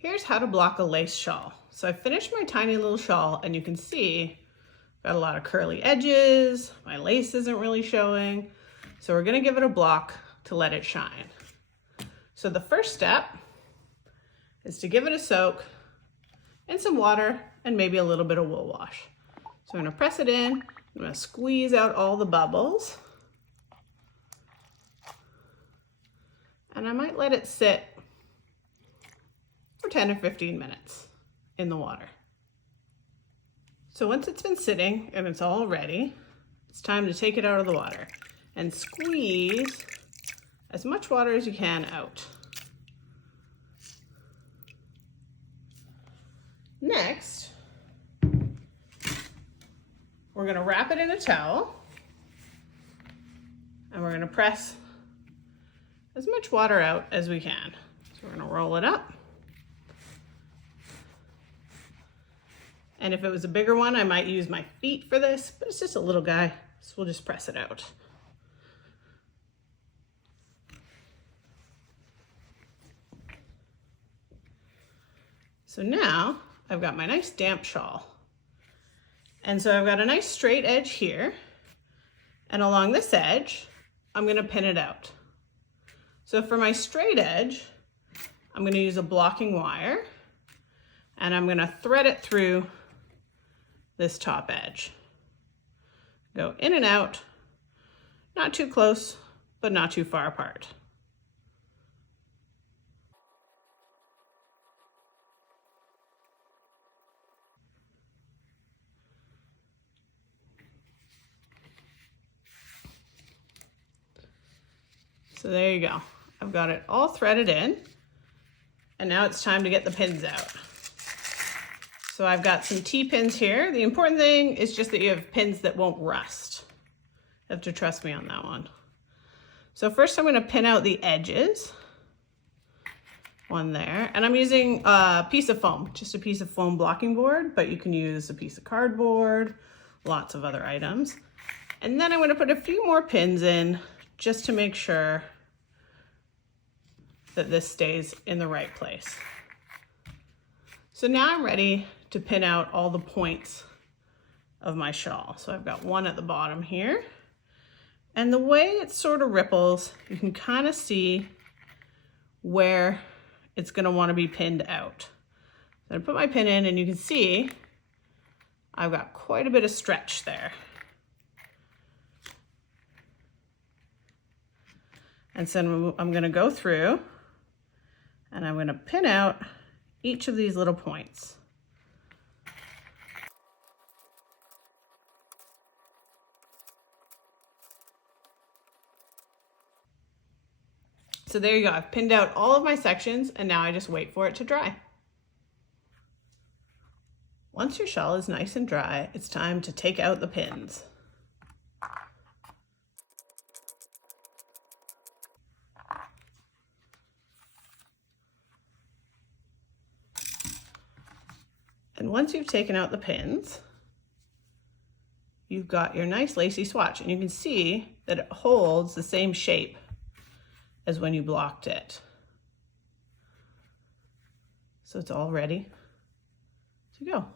Here's how to block a lace shawl. So I finished my tiny little shawl and you can see got a lot of curly edges. My lace isn't really showing. So we're gonna give it a block to let it shine. So the first step is to give it a soak in some water and maybe a little bit of wool wash. So I'm gonna press it in. I'm gonna squeeze out all the bubbles. And I might let it sit for 10 or 15 minutes in the water. So once it's been sitting and it's all ready, it's time to take it out of the water and squeeze as much water as you can out. Next, we're gonna wrap it in a towel and we're gonna press as much water out as we can. So we're gonna roll it up. And if it was a bigger one, I might use my feet for this, but it's just a little guy, so we'll just press it out. So now I've got my nice damp shawl. And so I've got a nice straight edge here, and along this edge, I'm gonna pin it out. So for my straight edge, I'm gonna use a blocking wire, and I'm gonna thread it through this top edge. Go in and out, not too close, but not too far apart. So there you go. I've got it all threaded in, and now it's time to get the pins out. So I've got some T-pins here. The important thing is just that you have pins that won't rust. You have to trust me on that one. So first I'm gonna pin out the edges. One there, and I'm using a piece of foam, just a piece of foam blocking board, but you can use a piece of cardboard, lots of other items. And then I'm gonna put a few more pins in just to make sure that this stays in the right place. So now I'm ready to pin out all the points of my shawl. So I've got one at the bottom here, and the way it sort of ripples, you can kind of see where it's gonna wanna be pinned out. So I put my pin in and you can see I've got quite a bit of stretch there. And so I'm gonna go through and I'm gonna pin out each of these little points. So there you go, I've pinned out all of my sections and now I just wait for it to dry. Once your shawl is nice and dry, it's time to take out the pins. And once you've taken out the pins, you've got your nice lacy swatch, and you can see that it holds the same shape as when you blocked it. So it's all ready to go.